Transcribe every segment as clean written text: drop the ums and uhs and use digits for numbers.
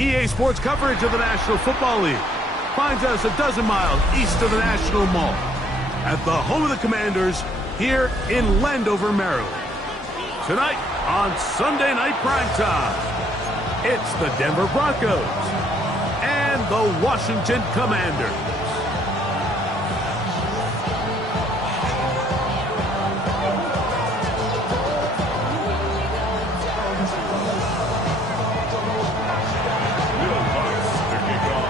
EA Sports coverage of the National Football League finds us a dozen miles east of the National Mall at the home of the Commanders here in Landover, Maryland. Tonight on Sunday Night Primetime, it's the Denver Broncos and the Washington Commanders.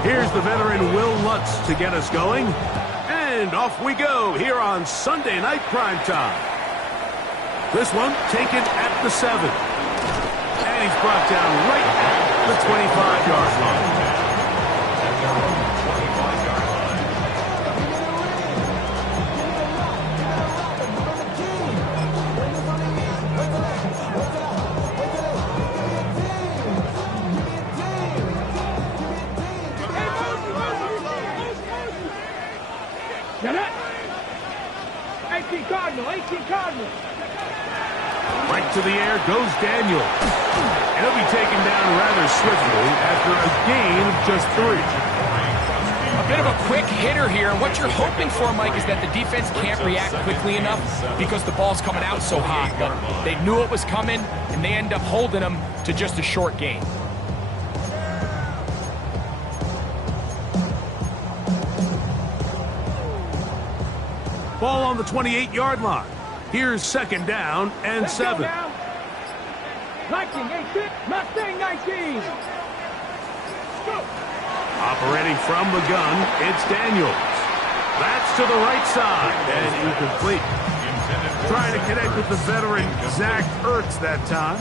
Here's the veteran Will Lutz to get us going. And off we go here on Sunday Night Primetime. This one taken at the 7. And he's brought down right at the 25-yard line. Right to the air goes Daniel. And he'll be taken down rather swiftly after a gain of just 3. A bit of a quick hitter here. What you're hoping for, Mike, is that the defense can't react quickly enough because the ball's coming out so hot. But they knew it was coming, and they end up holding them to just a short gain. Ball on the 28-yard line. Here's second down and 7. 19, 18, Mustang 19. Operating from the gun, it's Daniels. That's to the right side and incomplete. Trying to connect with the veteran Zach Ertz that time.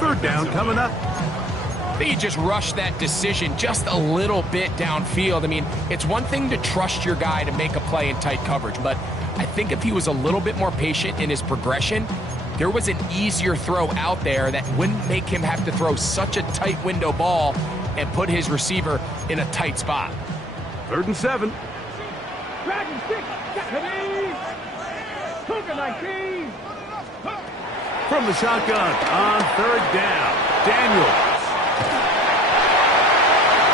Third down coming up. I think he just rushed that decision just a little bit downfield. I mean, it's one thing to trust your guy to make a play in tight coverage, but I think if he was a little bit more patient in his progression, there was an easier throw out there that wouldn't make him have to throw such a tight window ball and put his receiver in a tight spot. 3rd and 7. Dragon 6, Cougar 19. From the shotgun on 3rd down, Daniels.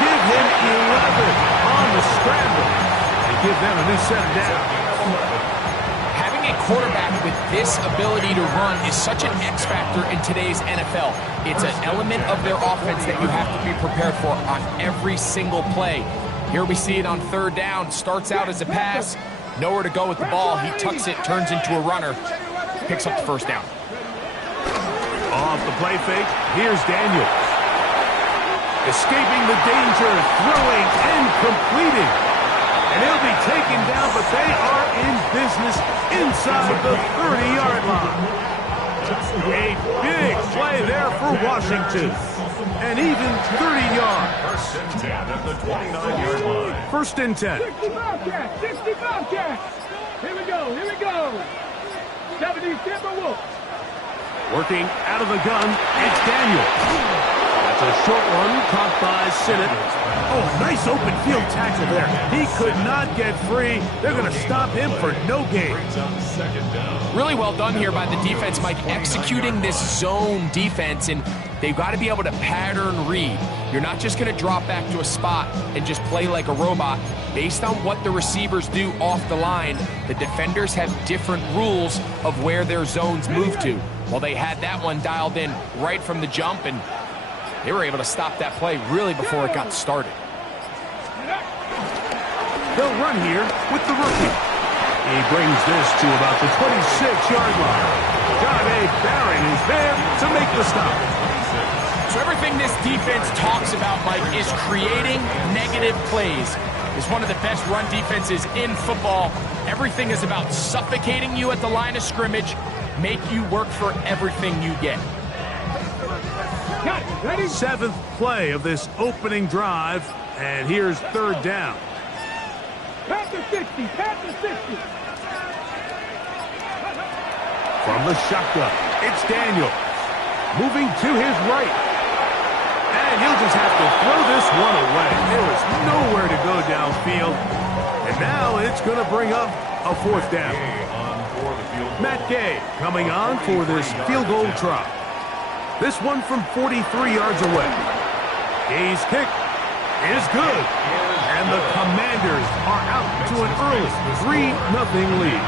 Give him 11 on the scramble and give them a new set down. Having a quarterback with this ability to run is such an X factor in today's NFL. It's an element of their offense that you have to be prepared for on every single play. Here we see it on 3rd down. Starts out as a pass, nowhere to go with the ball. He tucks it, turns into a runner, picks up the 1st down. Off the play fake, here's Daniels. Escaping the danger, throwing and completing. And he'll be taken down, but they are in business inside the 30-yard line. A big play there for Washington. And even 30 yards. 1st and 10. 60 Bobcats, 60 Bobcats. Here we go. 70 Timberwolves. Working out of the gun, it's Daniel. That's a short one caught by Sinnott. Oh, nice open field tackle there. He could not get free. They're going to stop him for no gain. Really well done here by the defense, Mike, executing this zone defense, and they've got to be able to pattern read. You're not just going to drop back to a spot and just play like a robot. Based on what the receivers do off the line, the defenders have different rules of where their zones move to. Well, they had that one dialed in right from the jump, and they were able to stop that play really before it got started. They'll run here with the rookie. He brings this to about the 26-yard line. Johnny Barron is there to make the stop. So everything this defense talks about, Mike, is creating negative plays. It's one of the best run defenses in football. Everything is about suffocating you at the line of scrimmage, make you work for everything you get. Ready? 7th play of this opening drive, and here's 3rd down. Panther 60, Panther 60. From the shotgun, it's Daniel. Moving to his right. And he'll just have to throw this one away. There was nowhere to go downfield. And now it's going to bring up a 4th down. Matt Gay coming on for this field goal try. This one from 43 yards away. His kick is good. And the Commanders are out to an early 3-0 lead.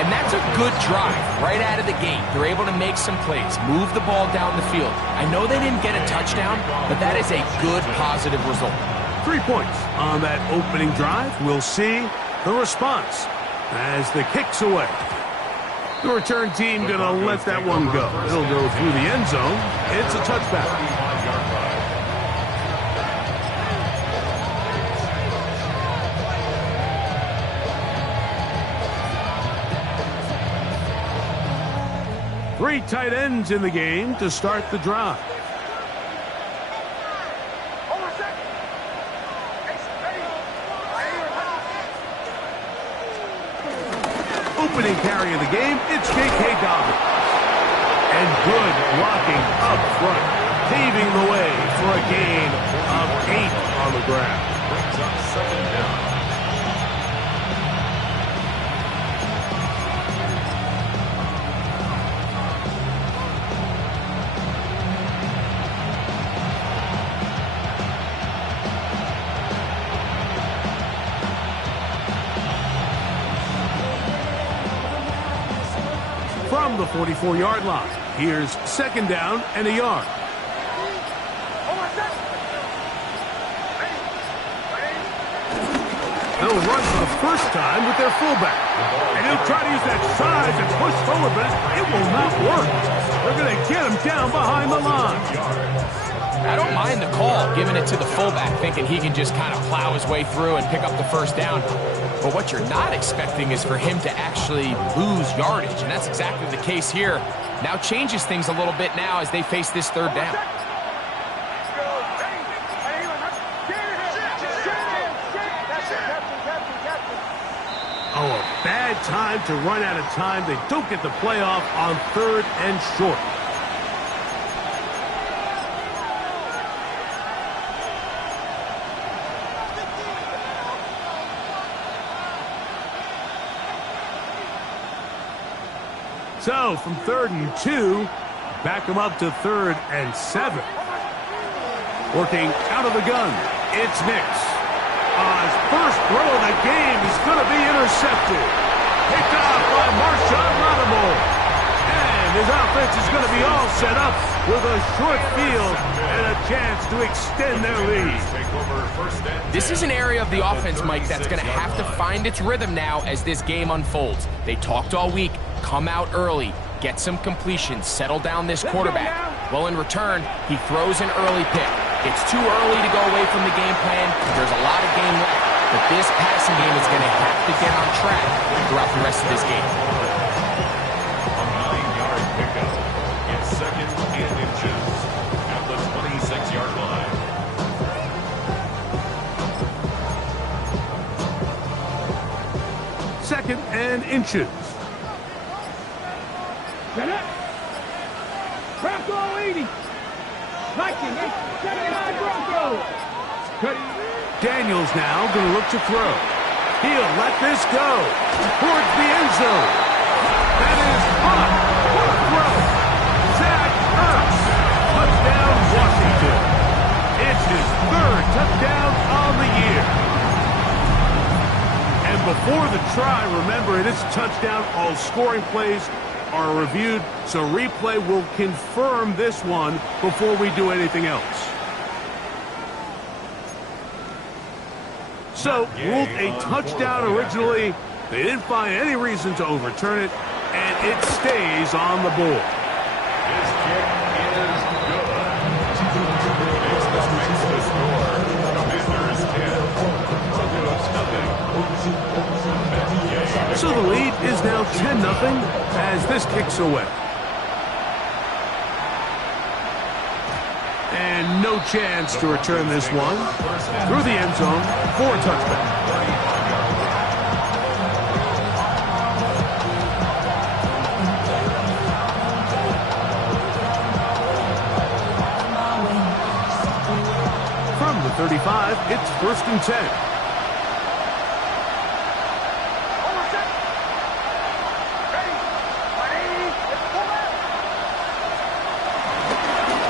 And that's a good drive right out of the gate. They're able to make some plays, move the ball down the field. I know they didn't get a touchdown, but that is a good, positive result. 3 points on that opening drive. We'll see the response as the kick's away. The return team going to let that one go. It'll go through the end zone. It's a touchback. Three tight ends in the game to start the drive. Opening carry of the game, it's J.K. Dobbins. And good blocking up front, paving the way for a gain of 8 on the ground. Brings up 2nd down. From the 44-yard line, here's 2nd down and a yard. They'll run for the first time with their fullback. And he'll try to use that size and push forward, but it will not work. They're going to get him down behind the line. I don't mind the call, giving it to the fullback, thinking he can just kind of plow his way through and pick up the first down. But what you're not expecting is for him to actually lose yardage, and that's exactly the case here. Now changes things a little bit now as they face this 3rd down. Oh, a bad time to run out of time. They don't get the playoff on 3rd and short. So, from 3rd and 2, back them up to 3rd and 7. Working out of the gun, it's Nix. His first throw of the game is going to be intercepted. Picked off by Marshawn Lattimore. And his offense is going to be all set up with a short field and a chance to extend their lead. This is an area of the offense, Mike, that's going to have to find its rhythm now as this game unfolds. They talked all week. Come out early, get some completions, settle down this quarterback. Well, in return, he throws an early pick. It's too early to go away from the game plan. There's a lot of game left, but this passing game is going to have to get on track throughout the rest of this game. A 9-yard pickup. It's 2nd and inches at the 26-yard line. Second and inches. Set up. Bronco 80. Viking 79 Bronco. Cut. Daniels now going to look to throw. He'll let this go towards the end zone. That is caught. What a throw. Zach Ertz. Touchdown, Washington. It's his 3rd touchdown on the year. And before the try, remember, it is a touchdown. All scoring plays are reviewed, so replay will confirm this one before we do anything else. So, ruled a touchdown originally. They didn't find any reason to overturn it, and it stays on the board. His kick is good. This makes the score. Commanders 10. So the lead is now 10-0 as this kicks away. And no chance to return this one through the end zone for a touchback. From the 35, it's 1st and 10.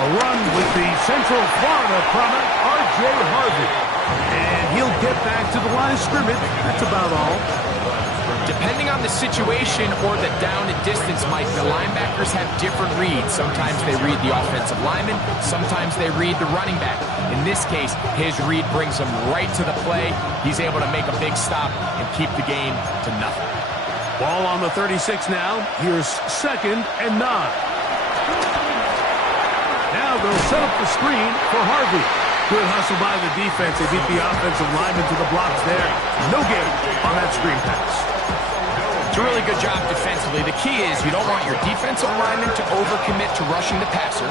A run with the Central Florida product, R.J. Harvey. And he'll get back to the line of scrimmage. That's about all. Depending on the situation or the down and distance, Mike, the linebackers have different reads. Sometimes they read the offensive lineman. Sometimes they read the running back. In this case, his read brings him right to the play. He's able to make a big stop and keep the game to nothing. Ball on the 36 now. Here's 2nd and 9. Now they'll set up the screen for Harvey. Good hustle by the defense. They beat the offensive lineman to the blocks there. No gain on that screen pass. It's a really good job defensively. The key is you don't want your defensive lineman to overcommit to rushing the passer,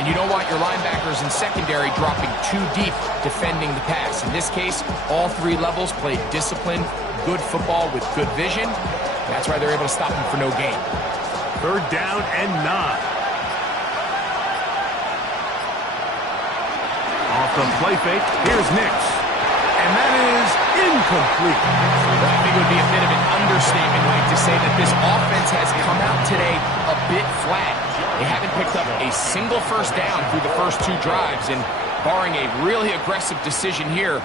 and you don't want your linebackers in secondary dropping too deep defending the pass. In this case, all 3 levels played disciplined, good football with good vision. That's why they're able to stop him for no gain. 3rd down and 9. Off the play fake, here's Nix. And that is incomplete. Well, I think it would be a bit of an understatement, Mike, to say that this offense has come out today a bit flat. They haven't picked up a single first down through the first 2 drives, and barring a really aggressive decision here,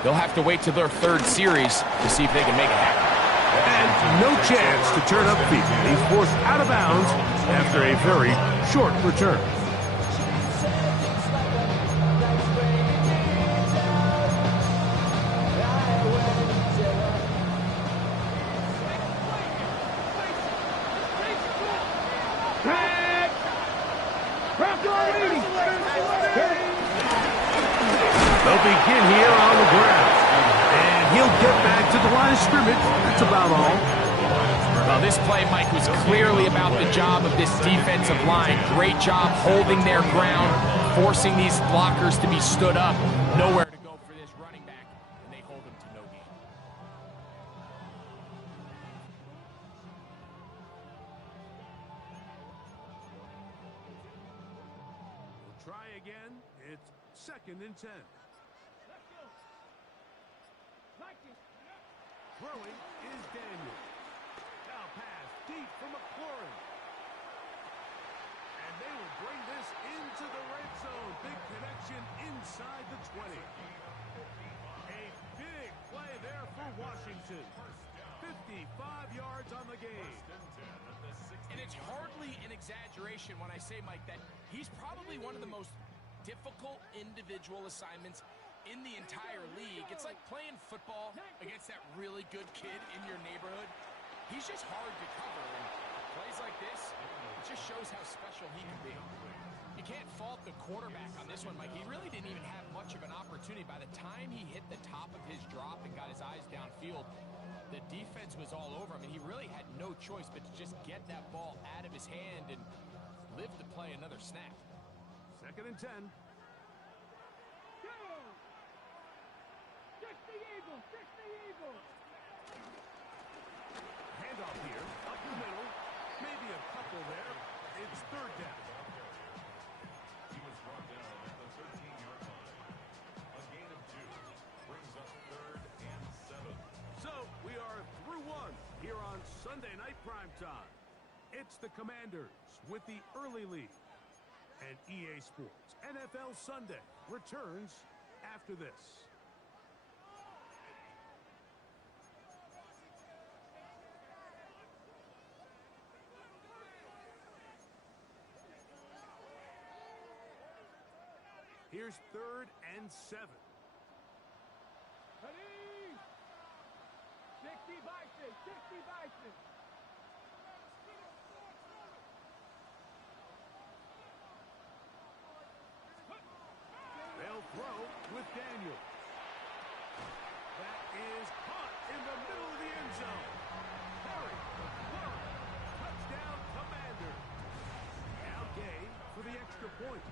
they'll have to wait till their 3rd series to see if they can make it happen. And no chance to turn upfield. He's forced out of bounds after a very short return. They'll begin here on the ground. And he'll get back to the line of scrimmage. That's about all. Well, this play, Mike, was clearly about the job of this defensive line. Great job holding their ground, forcing these blockers to be stood up. Nowhere to go for this running back, and they hold him to no gain. We'll try again. It's 2nd and 10. Throwing is Daniel. Now pass deep from McLaurin. And they will bring this into the red zone. Big connection inside the 20. A big play there for Washington. 55 yards on the game. And it's hardly an exaggeration when I say, Mike, that he's probably one of the most difficult individual assignments in the entire league. It's like playing football against that really good kid in your neighborhood. He's just hard to cover, and plays like this, it just shows how special he can be. You can't fault the quarterback on this one, Mike. He really didn't even have much of an opportunity. By the time he hit the top of his drop and got his eyes downfield, the defense was all over him, and he really had no choice but to just get that ball out of his hand and live to play another snap. 2nd and 10. Handoff here, up the middle, maybe a couple there. It's 3rd down. He was brought down at the 13-yard line. A gain of 2 brings up 3rd and 7. So we are through 1 here on Sunday Night Primetime. It's the Commanders with the early lead. And EA Sports NFL Sunday returns after this. Here's 3rd and 7. Ready? 60 Bison, 60 Bison. They'll throw with Daniel. That is caught in the middle of the end zone. Harry, touchdown, Commander. Now Gay for the extra point.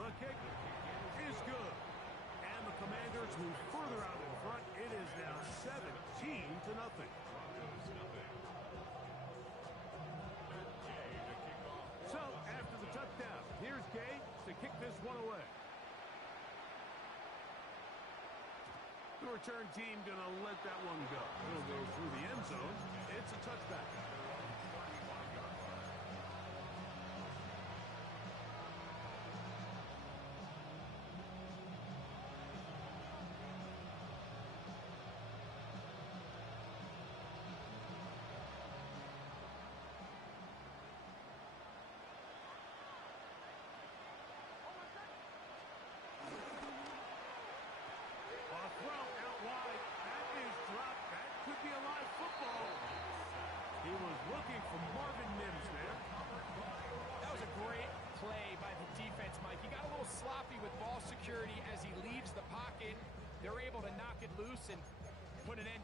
The kick is good. And the Commanders move further out in front. It is now 17-0. So, after the touchdown, here's Gay to kick this one away. The return team gonna let that one go. It'll go through the end zone. It's a touchback.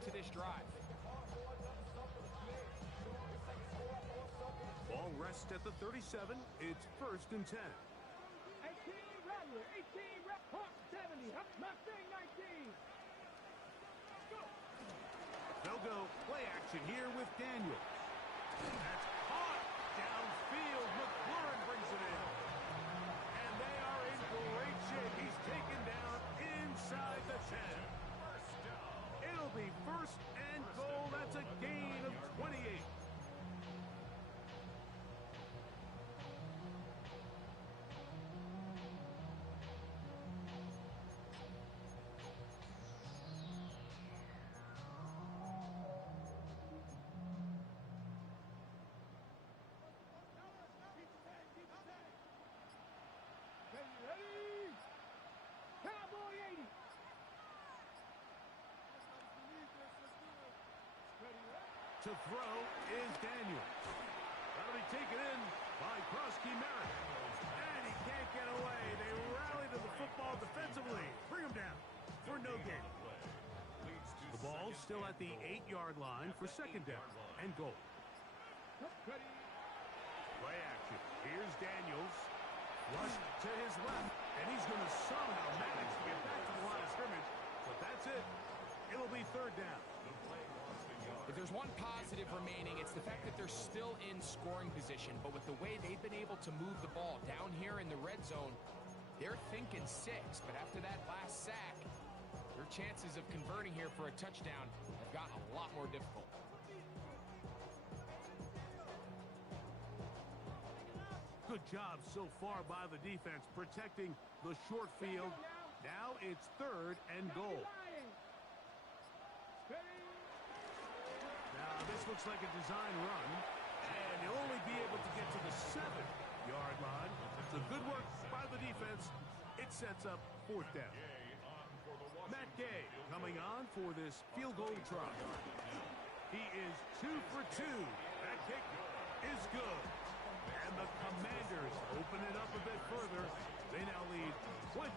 to this drive. Ball rests at the 37. It's 1st and 10. 18, Rattler, 18, Hawk, 70, Mustang, 19. Go. They'll go play action here with Daniels. That's caught downfield. McLaurin brings it in. And they are in great shape. He's taken down inside the 10. It'll be 1st and goal. That's a gain of 28. Ready? Cowboy 80. To throw is Daniels. That'll be taken in by Krosky Merritt. And he can't get away. They rally to the football defensively. Bring him down for no gain. The ball's still at the 8-yard line for 2nd down and goal. Ready? Play action. Here's Daniels. Rush to his left. And he's going to somehow manage to get back to the line of scrimmage. But that's it. It'll be 3rd down. If there's one positive remaining, it's the fact that they're still in scoring position. But with the way they've been able to move the ball down here in the red zone, they're thinking 6. But after that last sack, their chances of converting here for a touchdown have gotten a lot more difficult. Good job so far by the defense protecting the short field. Now it's 3rd and goal. Now this looks like a design run, and he'll only be able to get to the 7-yard line. So good work by the defense. It sets up 4th down. Matt Gay coming on for this field goal try. He is 2 for 2. That kick is good. And the Commanders open it up a bit further. They now lead 20-0.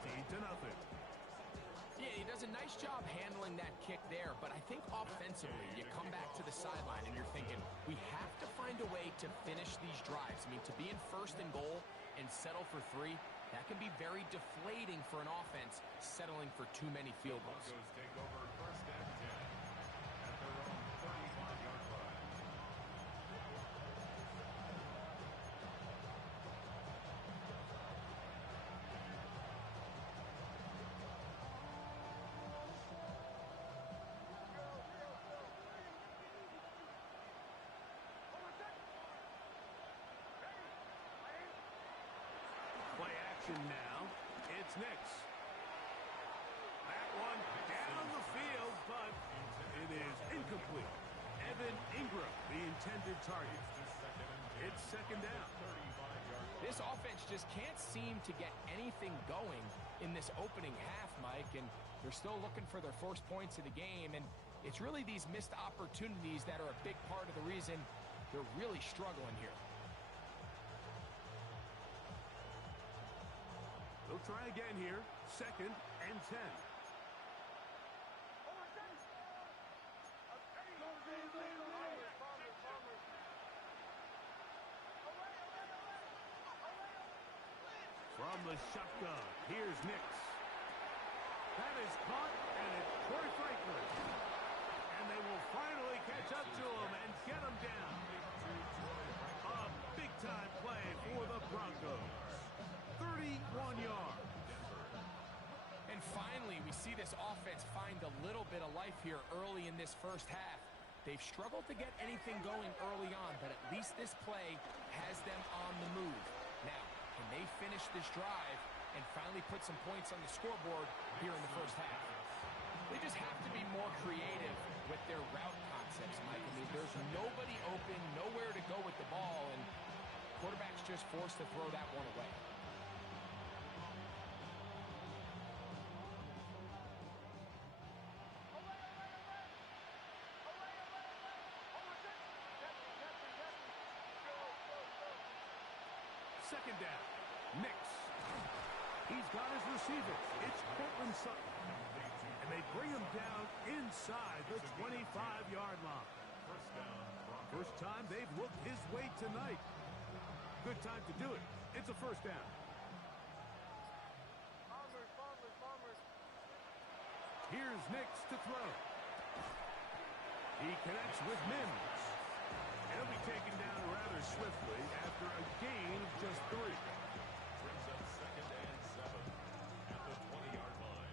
Yeah, he does a nice job handling that kick there, but I think offensively, you come back to the sideline and you're thinking, we have to find a way to finish these drives. I mean, to be in 1st and goal and settle for 3, that can be very deflating for an offense settling for too many field goals. Take over 1st and 10 at their own 35-yard line. Play action now. It's Nix. That one down the field, but it is incomplete. Evan Ingram, the intended target. It's 2nd down. This offense just can't seem to get anything going in this opening half, Mike, and they're still looking for their first points of the game, and it's really these missed opportunities that are a big part of the reason they're really struggling here. They'll try again here. 2nd and 10. From the shotgun, here's Nix. That is caught, and it's Troy Franklin. And they will finally catch up to him and get him down. A big-time play for the Broncos. 31 yards. And finally, we see this offense find a little bit of life here early in this first half. They've struggled to get anything going early on, but at least this play has them on the move. Now, can they finish this drive and finally put some points on the scoreboard here in the first half? They just have to be more creative with their route concepts, Mike. I mean, there's nobody open, nowhere to go with the ball, and quarterback's just forced to throw that one away. Second down. Nix. He's got his receiver. It's Cortland Sutton. And And they bring him down inside the 25-yard line. First down, Broncos. First time they've looked his way tonight. Good time to do it. It's a first down. Here's Nix to throw. He connects with Mims. He'll be taken down rather swiftly after a gain of just 3. Brings up 2nd and 7 at the 20-yard line.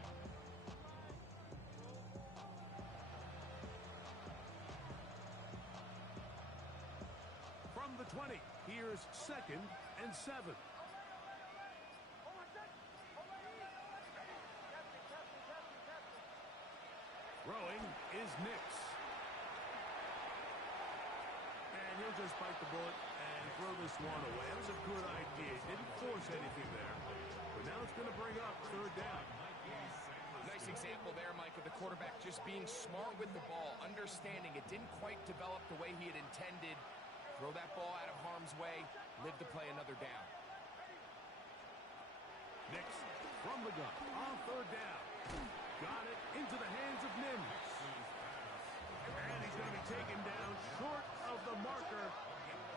From the 20, here's 2nd and 7. Throwing is Nix. And he'll just bite the bullet and throw this one away. That was a good idea. Didn't force anything there. But now it's going to bring up 3rd down. Nice example there, Mike, of the quarterback just being smart with the ball, understanding it didn't quite develop the way he had intended. Throw that ball out of harm's way, live to play another down. Nix from the gun on 3rd down. Got it into the hands of Mims. And he's going to be taken down short of the marker.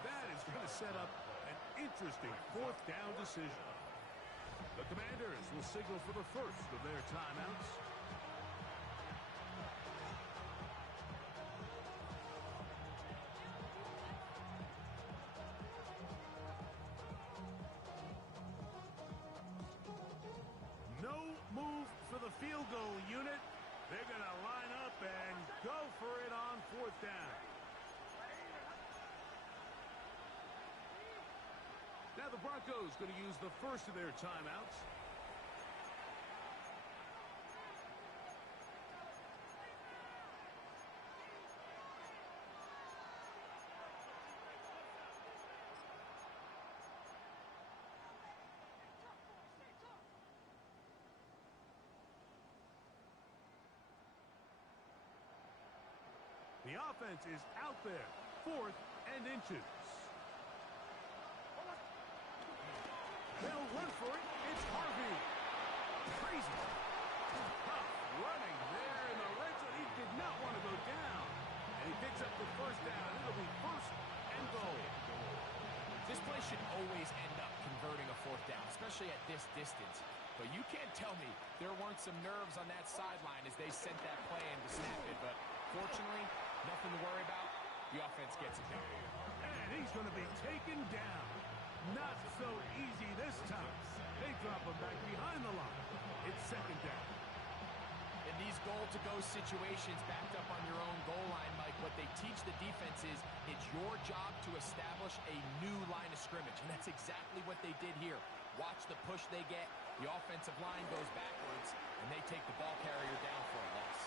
That is going to set up an interesting 4th down decision. The Commanders will signal for the first of their timeouts. No move for the field goal unit. They're going to line up and go for it on 4th down. Now the Broncos going to use the first of their timeouts. The offense is out there, 4th and inches. They'll run for it. It's Harvey. Crazy. Tough running there in the red zone. He did not want to go down. And he picks up the first down. It'll be 1st and goal. This play should always end up converting a 4th down, especially at this distance. But you can't tell me there weren't some nerves on that sideline as they sent that play in to snap it. But fortunately, nothing to worry about. The offense gets it done. And he's going to be taken down. Not so easy this time. They drop him back behind the line. It's 2nd down. In these goal-to-go situations backed up on your own goal line, Mike, what they teach the defense is it's your job to establish a new line of scrimmage, and that's exactly what they did here. Watch the push they get. The offensive line goes backwards, and they take the ball carrier down for a loss.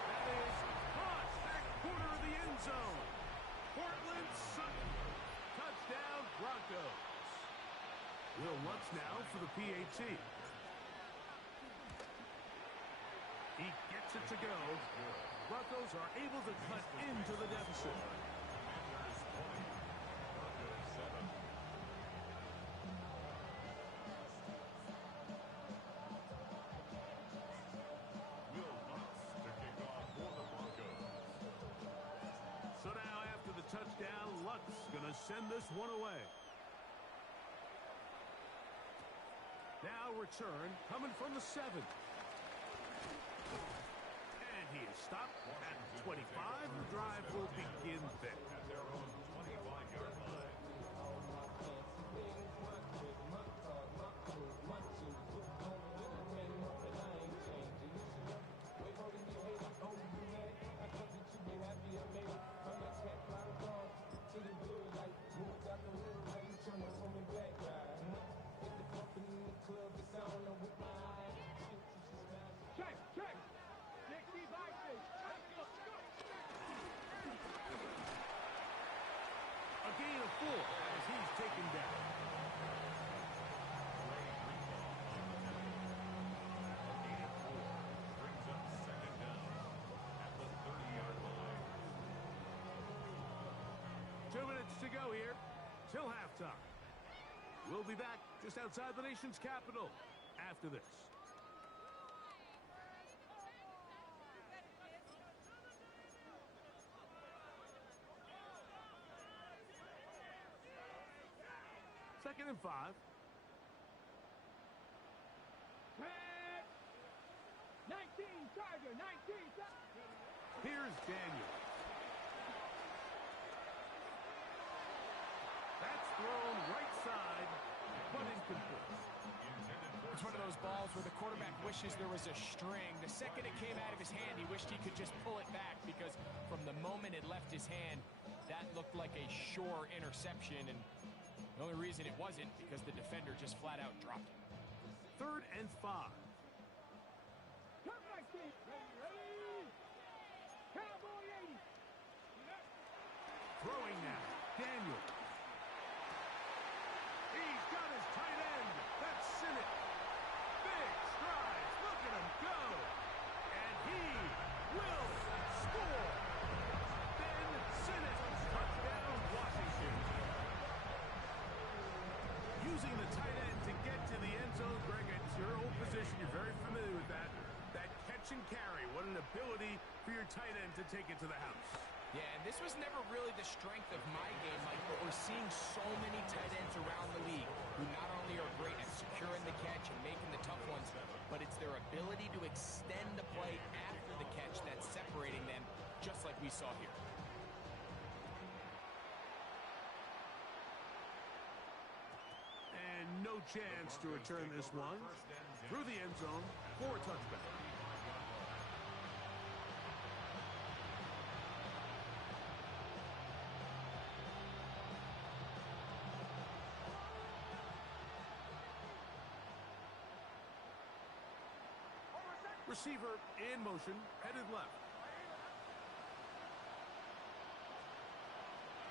That is across that corner of the end zone. Portland Sutton. Touchdown, Broncos. Will Lutz now for the PAT. He gets it to go. Broncos are able to cut into the deficit. Commanders 20, Broncos 7. Will Lutz to kick off for the Broncos. So now after the touchdown, Lutz going to send this one away. Now return coming from the 7. And he is stopped at 25. The drive will begin there. At their own 25-yard line. Check, check. Next these boxes. Let's go. A gain of 4 as he's taken down. A gain of 4 brings up 2nd down at the 30-yard line. 2 minutes to go here till halftime. We'll be back just outside the nation's capital after this. 2nd and 5. Red. 19, Tiger, 19. Here's Daniel. That's thrown right side, but incomplete. It's one of those balls where the quarterback wishes there was a string. The second it came out of his hand, he wished he could just pull it back, because from the moment it left his hand, that looked like a sure interception, and the only reason it wasn't because the defender just flat out dropped it. 3rd and 5. Come right there. Ready. Cowboy 80. Throwing now. Daniel. He's got his tight end. That's Sinnott. Big strides. Look at him go. And he will score. Ben Sinnott. Touchdown, Washington. Using the tight end to get to the end zone. Greg, it's your old position. You're very familiar with that. That catch and carry. What an ability for your tight end to take it to the house. Yeah, and this was never really the strength of my game, Mike, but we're seeing so many tight ends around the league who not only are great at securing the catch and making the tough ones, but it's their ability to extend the play after the catch that's separating them, just like we saw here. And no chance to return this one. Through the end zone for a touchback. Receiver in motion, headed left.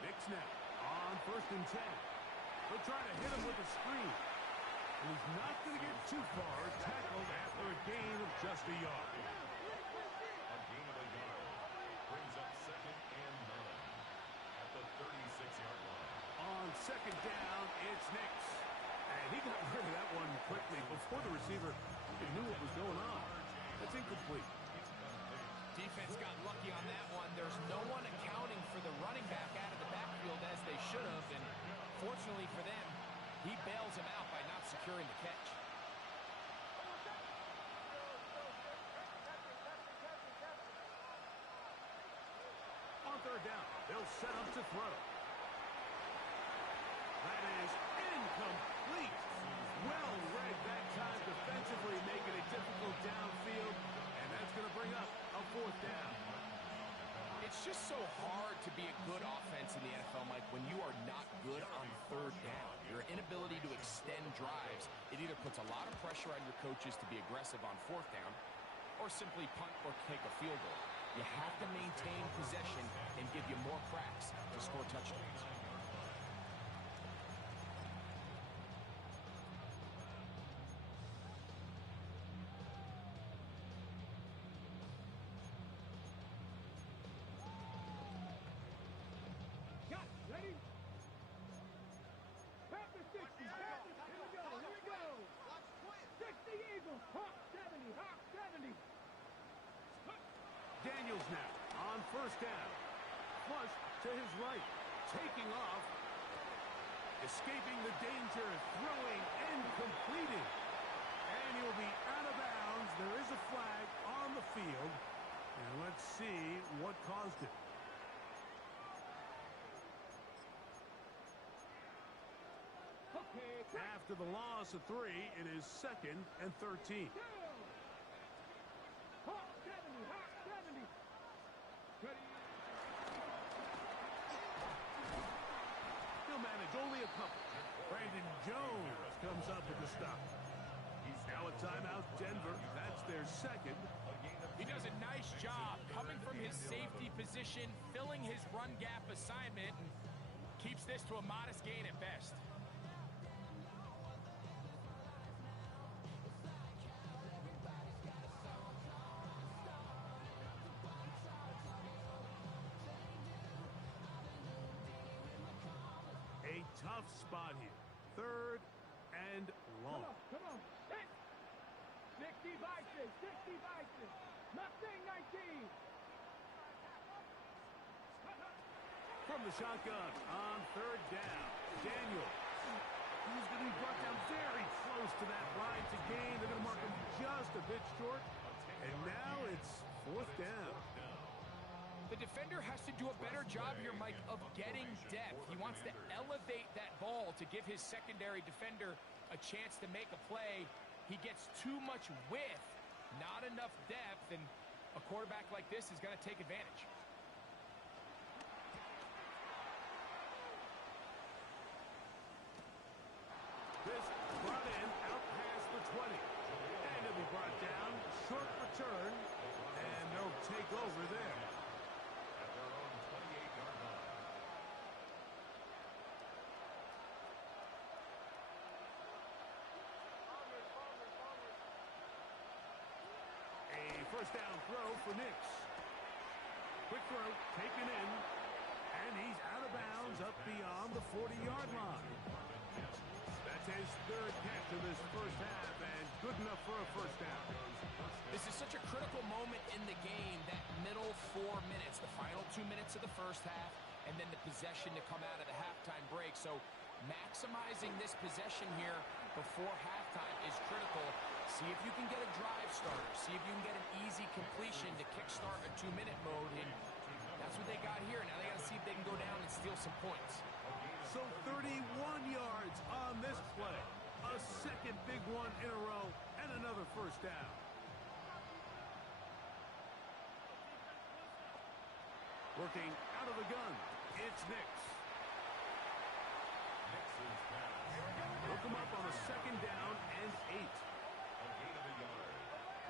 Big snap on 1st and 10. They'll try to hit him with a screen. And he's not going to get too far, tackled after a gain of just a yard. A gain of a yard brings up 2nd and 9 at the 36-yard line. On 2nd down, it's Nix. And he got rid of that one quickly before the receiver knew what was going on. That's incomplete. Defense got lucky on that one. There's no one accounting for the running back out of the backfield as they should have, and fortunately for them, he bails him out by not securing the catch. On 3rd down, they'll set up to throw. That is incomplete. Well read that time defensively, making it difficult downfield, and that's going to bring up a 4th down. It's just so hard to be a good offense in the NFL, Mike, when you are not good on 3rd down. Your inability to extend drives, it either puts a lot of pressure on your coaches to be aggressive on 4th down, or simply punt or take a field goal. You have to maintain possession and give you more cracks to score touchdowns. Ready? Back to 60. Back to, here we go. Here we go. 60 Eagles. Hawk 70. Hawk 70. Daniels now on 1st down. Flush to his right. Taking off. Escaping the danger. Throwing and completing. And he'll be out of bounds. There is a flag on the field. And let's see what caused it. Okay. After the loss of 3, it is 2nd and 13. Hawk 70. Hawk 70. Ready? He'll manage only a couple. Brandon Jones comes up with the stop. Now a timeout, Denver. That's their 2nd. He does a nice job coming from his safety position, filling his run gap assignment, and keeps this to a modest gain at best. A tough spot here. 3rd and long. Come on. Hit. 60 Vikings. 60 Vikings. Mustang 19. From the shotgun on 3rd down. Daniels. He's going to be brought down very close to that line to gain. They're going to mark him just a bit short. And now it's fourth down. The defender has to do a better job here, Mike, of getting depth. He wants to elevate that ball to give his secondary defender a chance to make a play. He gets too much width, not enough depth, and a quarterback like this is going to take advantage. This brought in out past the 20. And he'll be brought down. Short return. And they'll take over there. At their own 28-yard line. A first down throw for Nix. Quick throw, taken in. And he's out of bounds up beyond the 40-yard line. That's his third catch of this first half, and good enough for a first down. This is such a critical moment in the game, that middle 4 minutes, the final 2 minutes of the first half, and then the possession to come out of the halftime break. So maximizing this possession here before halftime is critical. See if you can get a drive starter. See if you can get an easy completion to kickstart a 2-minute mode, and that's what they got here. Now they got to see if they can go down and steal some points. So 31 yards on this play. A second big one in a row, and another first down. Working out of the gun, it's Nix. Nix's pass. Hook him up on a second down and 8. A gain of a yard.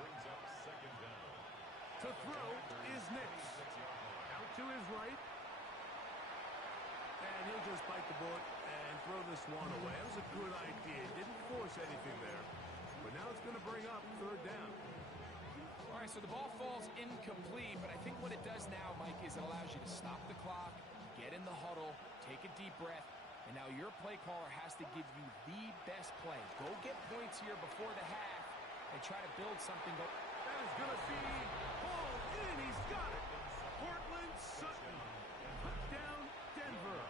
Brings up second down. To throw is Nix. 6-yard line. Out to his right. And he'll just bite the bullet and throw this one away. That was a good idea. Didn't force anything there. But now it's going to bring up third down. All right, so the ball falls incomplete, but I think what it does now, Mike, is it allows you to stop the clock, get in the huddle, take a deep breath, and now your play caller has to give you the best play. Go get points here before the half and try to build something. That is going to be hauled in. He's got it. Portland Sutton. Touchdown, Denver.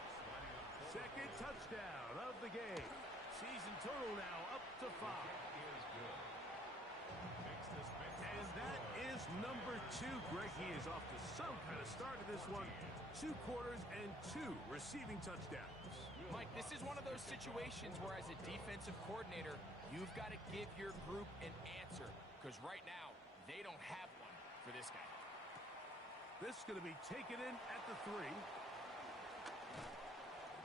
Second touchdown of the game. Season total now up to 5. Is good. Makes this And that is number 2. Greg, he is off to some kind of start in this one. 2 quarters and 2 receiving touchdowns. Mike, this is one of those situations where as a defensive coordinator, you've got to give your group an answer, because right now, they don't have one for this guy. This is going to be taken in at the 3.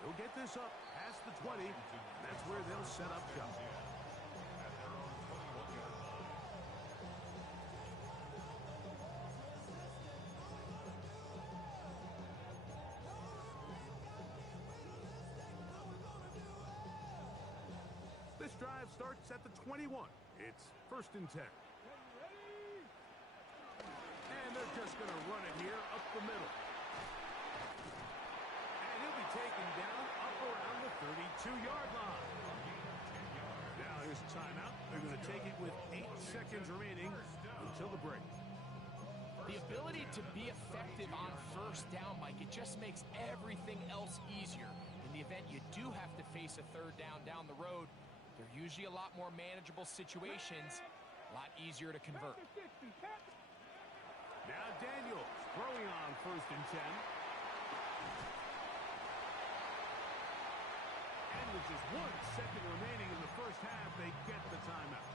They'll get this up past the 20. And that's where they'll set up shop. at their own 21-yard line. This drive starts at the 21. It's first and 10. And they're just going to run it here up the middle. And he'll be taken down up around the 32-yard line. Now here's a timeout. They're going to take it with 8 seconds remaining until the break. The ability to be effective on first down, Mike, it just makes everything else easier. In the event you do have to face a third down the road, they're usually a lot more manageable situations, a lot easier to convert. Now Daniels throwing on first and 10. And with just 1 second remaining in the first half, they get the timeout.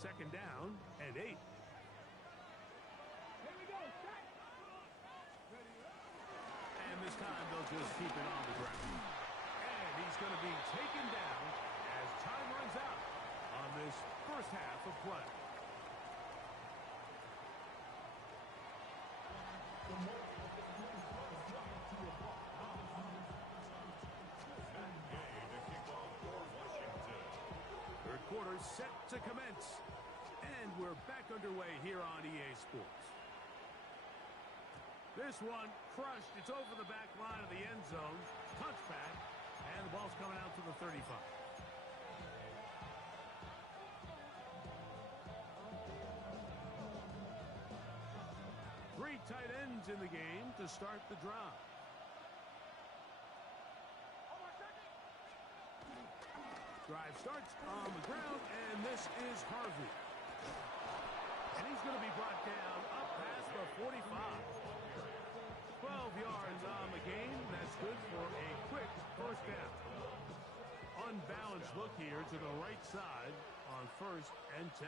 Second down and 8. Here we go, set. And this time they'll just keep it on the ground. And he's going to be taken down as time runs out on this first half of play. Third quarter set to commence. And we're back underway here on EA Sports. This one crushed. It's over the back line of the end zone. Touchback. And the ball's coming out to the 35. Three tight ends in the game to start the drive. Drive starts on the ground, and this is Harvey. And he's going to be brought down up past the 45. 12 yards on the game. That's good for a quick first down. Unbalanced look here to the right side on 1st and 10.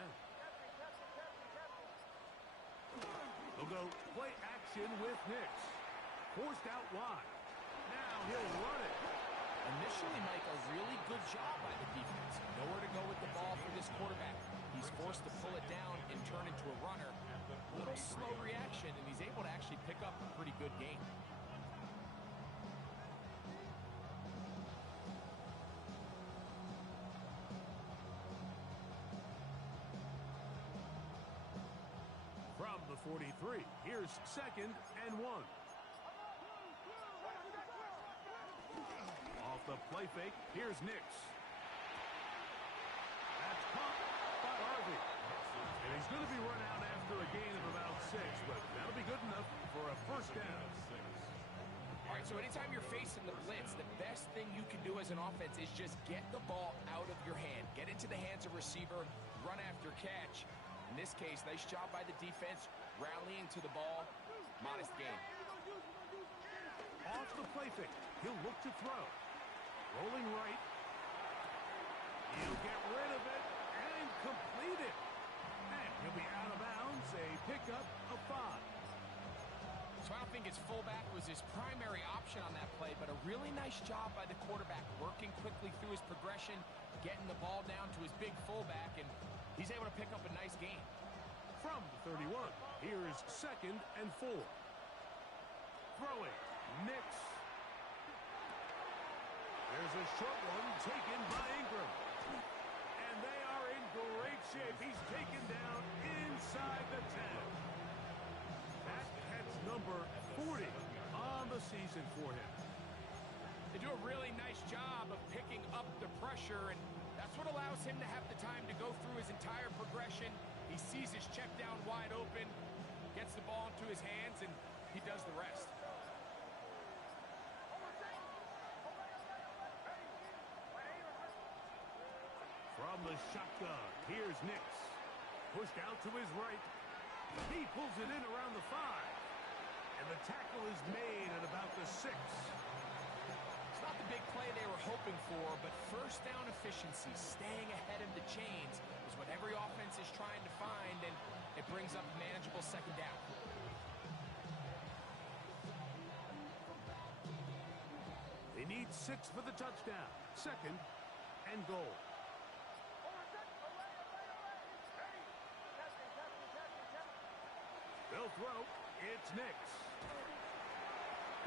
They'll go play action with Nix. Forced out wide. Now he'll run it. Initially, Mike, a really good job by the defense. Nowhere to go with the ball for this quarterback. He's forced to pull it down and turn into a runner. A little slow reaction, and he's able to actually pick up a pretty good gain. From the 43, here's 2nd and 1. Off the play fake, here's Nix. That's caught by Harvey. And he's going to be run out after a gain of about 6, but that'll be good enough for a first down. All right, so anytime you're facing the blitz, the best thing you can do as an offense is just get the ball out of your hand. Get into the hands of receiver, run after catch. In this case, nice job by the defense, rallying to the ball. Modest gain. Off the play fake, he'll look to throw. Rolling right. He'll get rid of it and complete it. And he'll be out of bounds, a pickup of 5. So I don't think his fullback was his primary option on that play, but a really nice job by the quarterback, working quickly through his progression, getting the ball down to his big fullback, and he's able to pick up a nice gain. From the 31, here's 2nd and 4. Throwing, Nix. There's a short one taken by Ingram. And they are in great shape. He's taken down inside the 10. That catch number 40 on the season for him. They do a really nice job of picking up the pressure, and that's what allows him to have the time to go through his entire progression. He sees his check down wide open, gets the ball into his hands, and he does the rest. From the shotgun, here's Nix. Pushed out to his right. He pulls it in around the 5. And the tackle is made at about the 6. It's not the big play they were hoping for, but first down efficiency, staying ahead of the chains, is what every offense is trying to find, and it brings up a manageable 2nd down. They need 6 for the touchdown. 2nd and goal. They'll throw. It's Nix.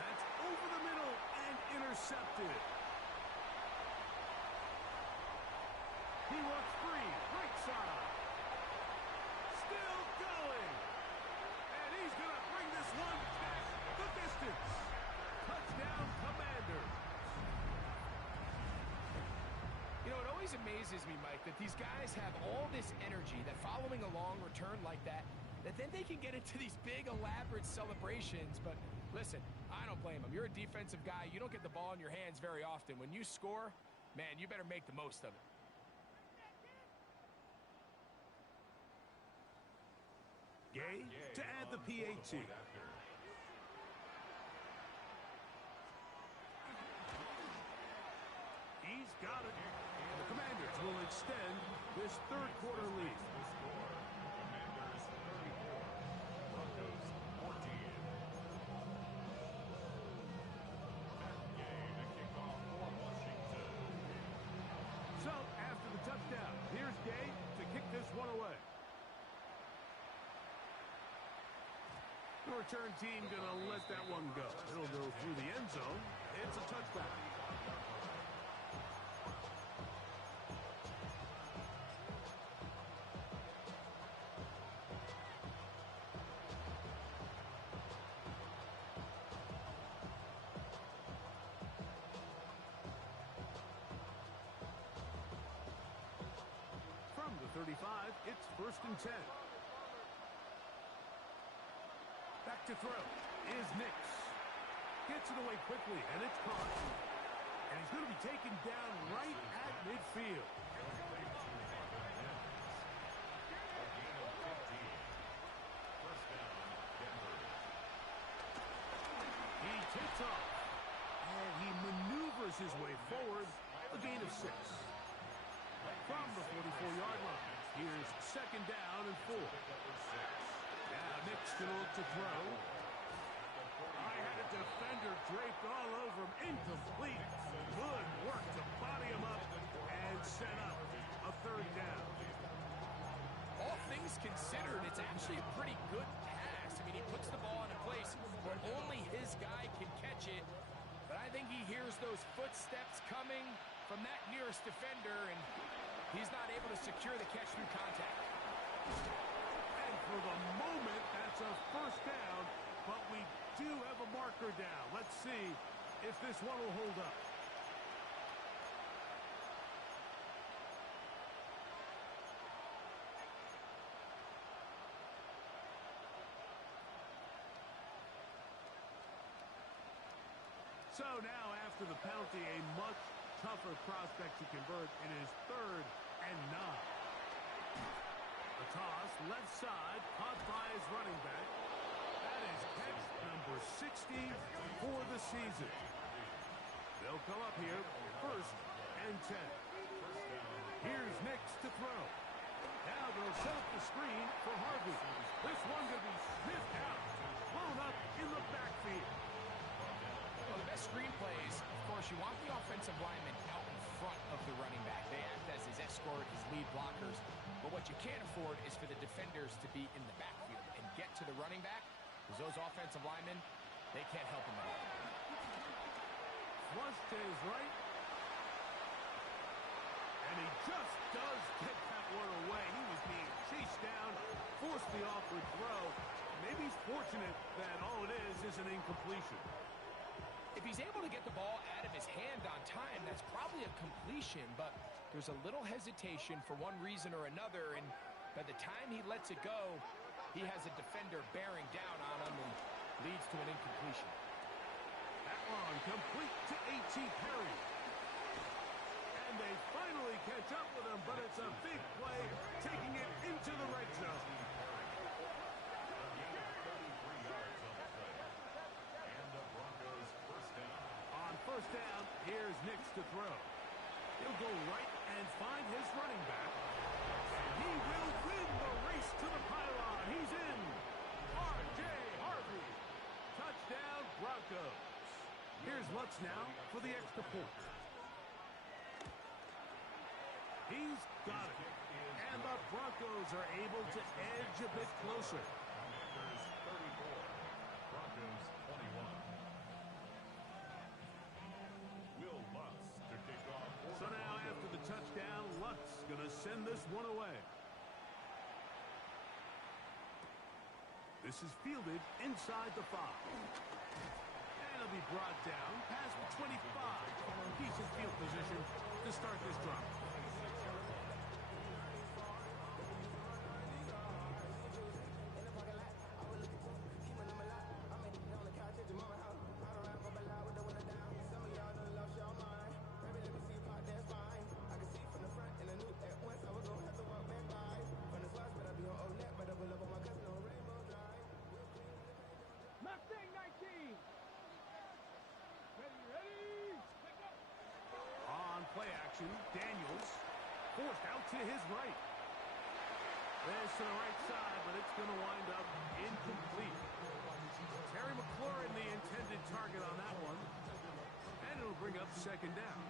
That's over the middle and intercepted. He wants free. Right side. Still going. And he's going to bring this one back the distance. Touchdown, Commanders. You know, it always amazes me, Mike, that these guys have all this energy, that following a long return like that then they can get into these big, elaborate celebrations. But listen, I don't blame them. You're a defensive guy. You don't get the ball in your hands very often. When you score, man, you better make the most of it. Gay to add the PAT. He's got it. And the Commanders will extend this 3rd quarter lead. So, after the touchdown, here's Gay to kick this one away. The return team going to let that one go. It'll go through the end zone. It's a touchback. From the 35, it's 1st and 10. Back to throw is Nix. Gets it away quickly, and it's caught. And he's going to be taken down right at midfield. He takes off, and he maneuvers his way forward, a gain of 6. From the 44-yard line, here's second down and 4. Now Nick's going to look to throw. I had a defender draped all over him, incomplete. Good work to body him up and set up a third down. All things considered, it's actually a pretty good pass. I mean, he puts the ball in a place where only his guy can catch it. But I think he hears those footsteps coming from that nearest defender, and he's not able to secure the catch through contact. And for the moment, that's a first down, but we do have a marker down. Let's see if this one will hold up. So now, after the penalty, a much tougher prospect to convert. It is 3rd and 9. A toss, left side, caught by his running back. That is catch number 60 for the season. They'll come up here, 1st and 10. Here's Nix to throw. Now they'll set up the screen for Harvey. This one going to be sniffed out, blown up in the backfield. Well, the best screen plays, of course, you want the offensive lineman out in front of the running back. They act as his escort, his lead blockers. But what you can't afford is for the defenders to be in the backfield and get to the running back, because those offensive linemen, they can't help him at all. Flush to his right. And he just does get that one away. He was being chased down, forced the awkward throw. Maybe he's fortunate that all it is an incompletion. If he's able to get the ball out of his hand on time, that's probably a completion, but there's a little hesitation for one reason or another, and by the time he lets it go, he has a defender bearing down on him and leads to an incompletion. That one complete to A.T. Perry. And they finally catch up with him, but it's a big play, taking it into the red zone. On first down, here's Nix to throw. He'll go right and find his running back. He will win the race to the pylon. He's in. R.J. Harvey. Touchdown, Broncos. Here's Lutz now for the extra point. He's got it. And the Broncos are able to edge a bit closer. Commanders 34, Broncos 21. Will Lutz to kick off. So now after the touchdown, Lutz going to send this one away. This is fielded inside the 5. And it'll be brought down past the 25. Decent field position to start this drive. Mustang 19. Ready. On play action, Daniels forced out to his right. This to the right side, but it's going to wind up incomplete. Terry McLaurin, the intended target on that one. And it'll bring up second down.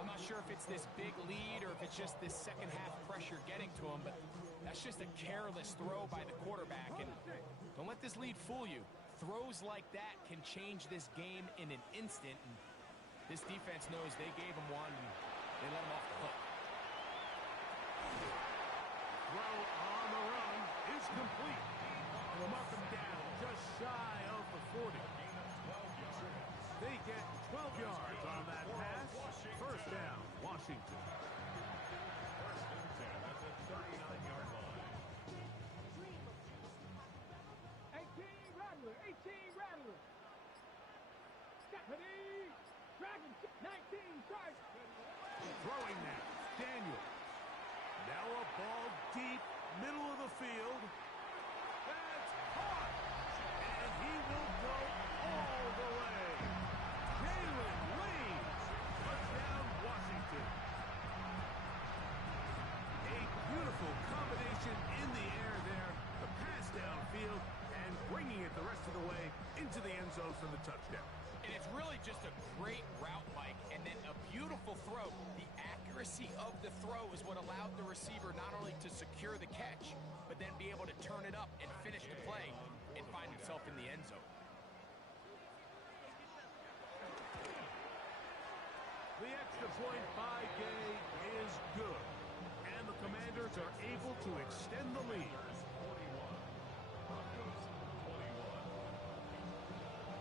I'm not sure if it's this big lead or if it's just this second half pressure getting to him, but that's just a careless throw by the quarterback. And don't let this lead fool you. Throws like that can change this game in an instant. And this defense knows they gave him one and they let him off the hook. Throw on the run is complete. Muff him down just shy of the 40. They get 12 yards on that pass. First down, Washington. First and 10 at the 39-yard line. 18. Ready? Dragon 19, charge. Throwing now, Daniels. Now a ball deep, middle of the field. That's caught. And he will go all the way. Jalen leads. Touchdown, Washington. A beautiful combination in the air there. The pass downfield and bringing it the rest of the way into the end zone for the touchdown. And it's really just a great route, Mike, and then a beautiful throw. The accuracy of the throw is what allowed the receiver not only to secure the catch, but then be able to turn it up and finish the play and find himself in the end zone. The extra point by Gay is good. And the Commanders are able to extend the lead.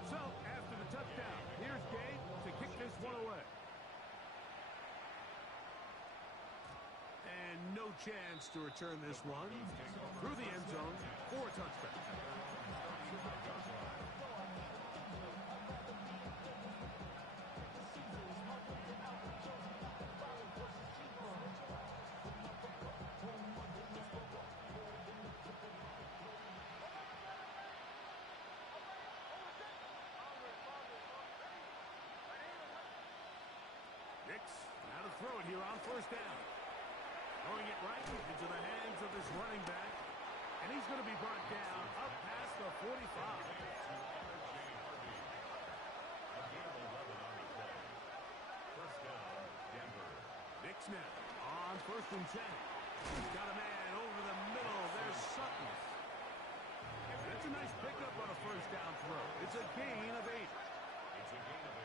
So, after the touchdown, here's Gay to kick this one away. And no chance to return this one through the end zone for a touchback. Now to throw it here on first down. Throwing it right into the hands of his running back. And he's going to be brought down up past the 45. First down, Denver. Nix now on first and 10. He's got a man over the middle. There's Sutton. That's a nice pickup on a first down throw. It's a gain of 8. It's a gain of 8.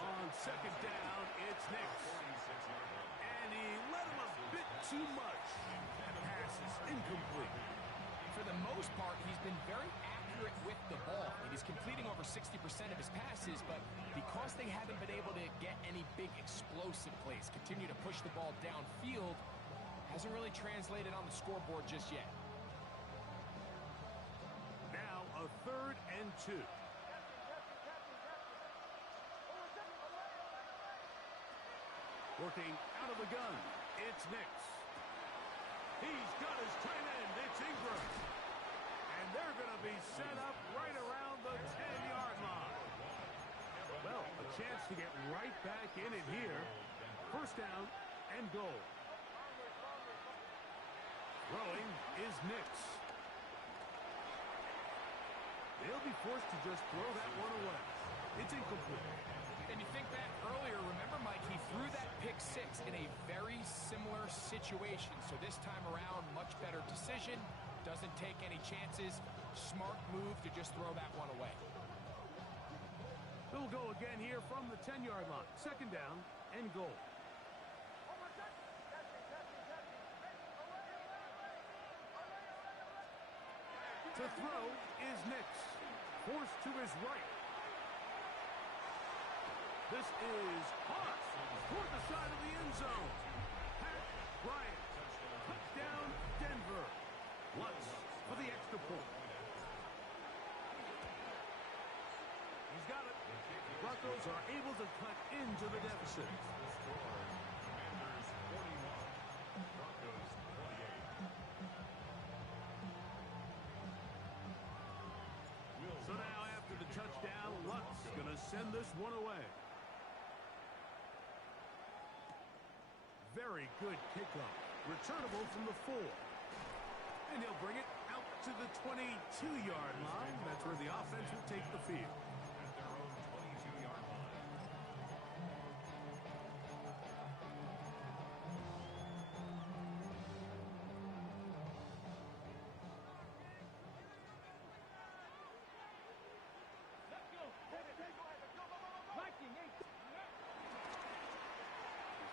On second down, it's Nix. And he let him a bit too much. That pass is incomplete. For the most part, he's been very accurate with the ball. And he's completing over 60% of his passes, but because they haven't been able to get any big explosive plays, continue to push the ball downfield, hasn't really translated on the scoreboard just yet. Now a 3rd and 2. Working out of the gun, it's Nix. He's got his tight end, it's Ingram. And they're going to be set up right around the 10-yard line. Well, a chance to get right back in it here. First down and goal. Throwing is Nix. They'll be forced to just throw that one away. It's incomplete. And you think back earlier, remember, Mike, he threw that pick 6 in a very similar situation. So this time around, much better decision. Doesn't take any chances. Smart move to just throw that one away. They'll go again here from the 10-yard line. Second down and goal. To throw is Nix. Forced to his right. This is hot toward the side of the end zone. Pat Bryant. Touchdown, Denver. Lutz for the extra point. He's got it. Broncos are able to cut into the deficit. Commanders 41, Broncos 28. So now after the touchdown, Lutz going to send this one away. Very good kickoff. Returnable from the 4. And he'll bring it out to the 22-yard line. That's where the offense will take the field. At their own 22-yard line. Let's go. Viking 8.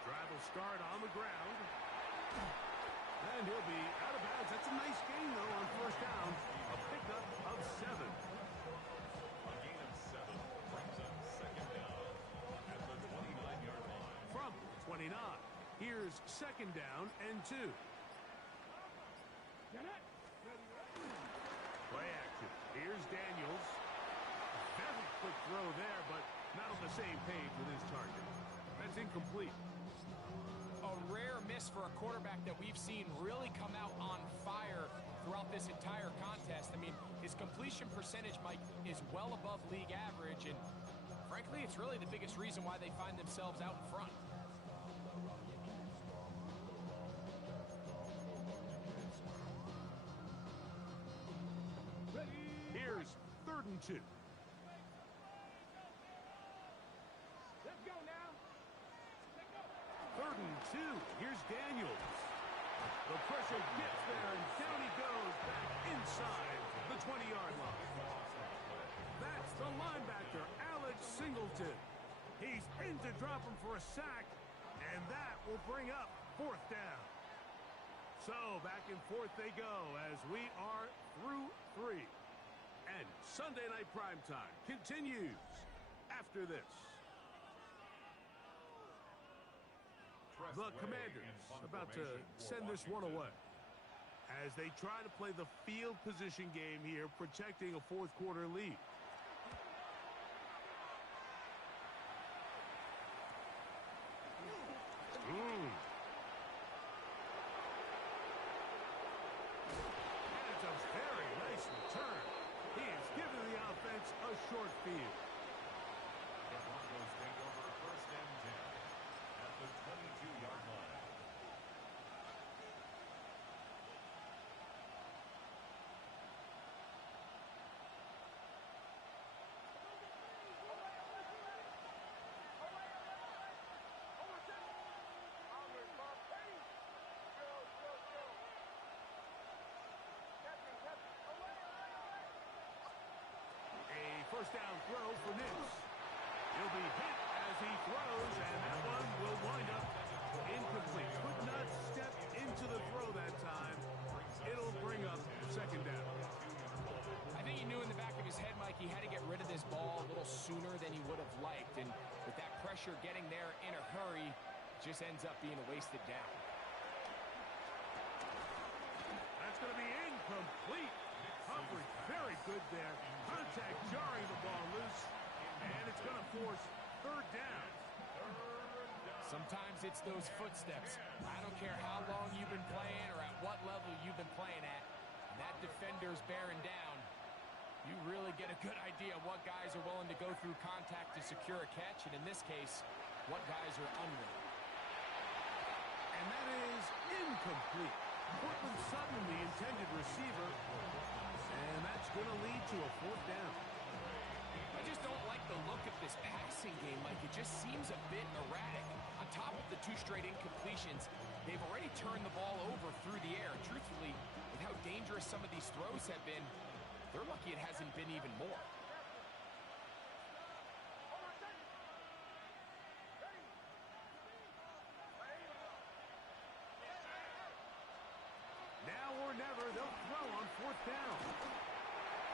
Drive will start on the ground. And he'll be out of bounds. That's a nice gain, though, on first down. A pickup of 7. A gain of 7 brings up second down at the 29-yard line. From 29. Here's second down and 2. Play action. Here's Daniels. Very quick throw there, but not on the same page with his target. That's incomplete. A rare miss for a quarterback that we've seen really come out on fire throughout this entire contest. I mean, his completion percentage, Mike, is well above league average, and frankly, it's really the biggest reason why they find themselves out in front. Here's 3rd and 2. Let's go now. 3rd and 2. Here's Daniels. The pressure gets there, and down he goes back inside the 20-yard line. That's the linebacker, Alex Singleton. He's in to drop him for a sack, and that will bring up 4th down. So back and forth they go as we are through 3. And Sunday Night Primetime continues after this. The Commanders about to send this one away as they try to play the field position game here, protecting a 4th quarter lead. And it's a very nice return. He has given the offense a short field. The Broncos take over 1st and 10 at the 22-yard line. A 1st down throw for Nix. He'll be hit as he throws, and that one will wind up incomplete. Could not step into the throw that time. It'll bring up 2nd down. I think he knew in the back of his head, Mike, he had to get rid of this ball a little sooner than he would have liked. And with that pressure getting there in a hurry, it just ends up being a wasted down. That's going to be incomplete. Coverage very good there. Contact jarring the ball loose. And it's going to force 3rd down. Sometimes it's those footsteps. I don't care how long you've been playing or at what level you've been playing at. That defender's bearing down. You really get a good idea of what guys are willing to go through contact to secure a catch, and in this case, what guys are unwilling. And that is incomplete. Portland Sutton, the intended receiver, and that's going to lead to a 4th down. I just don't like the look of this passing game, Mike. It just seems a bit erratic. On top of the 2 straight incompletions, they've already turned the ball over through the air. Truthfully, with how dangerous some of these throws have been, they're lucky it hasn't been even more. Now or never, they'll throw on 4th down.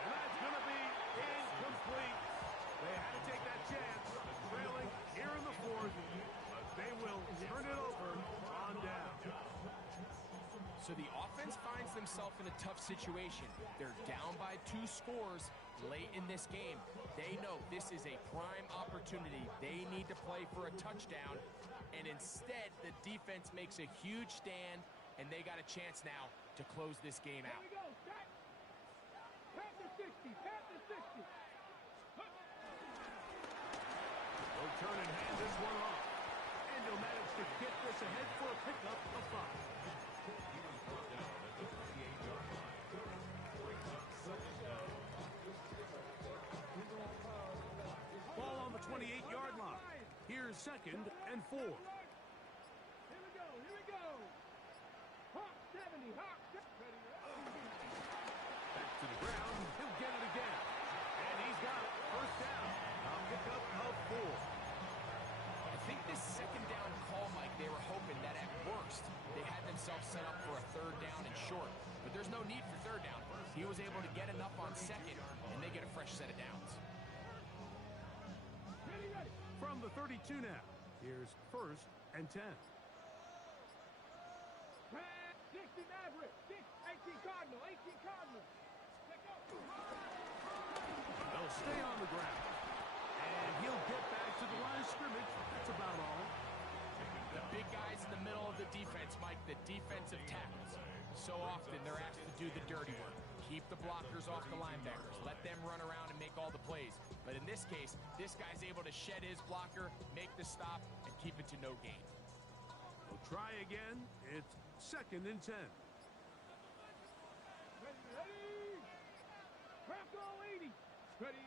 And that's going to be incomplete. They had to take that chance, trailing here in the 4th, but they will turn it over on down. So the offense finds themselves in a tough situation. They're down by 2 scores late in this game. They know this is a prime opportunity. They need to play for a touchdown, and instead the defense makes a huge stand, and they got a chance now to close this game out. Here we go. Start. Pat the 60. Pat the 60. They'll turn and hand this one off. And he'll manage to get this ahead for a pickup of 5. He was brought down at the 38-yard line. Brings up 2nd down. Ball on the 28-yard line. Here's 2nd and 4. Here we go. Here we go. Hawk 70. Hawk 70. Back to the ground. He'll get it again. And he's got it. 1st down. A pickup of 4. I think this 2nd down call, Mike, they were hoping that at worst they had themselves set up for a 3rd down and short. But there's no need for 3rd down. He was able to get enough on 2nd, and they get a fresh set of downs. Ready. From the 32 now. Here's 1st and 10. 60 Maverick. 18 Cardinal. 18 Cardinal. They'll stay on the ground. And he'll get back to the line of scrimmage. That's about all. The big guys in the middle of the defense, Mike, the defensive tackles. So often they're asked to do the dirty work. Keep the blockers off the linebackers. Let them run around and make all the plays. But in this case, this guy's able to shed his blocker, make the stop, and keep it to no gain. We'll try again. It's 2nd and 10. Ready. Crack all 80. Ready.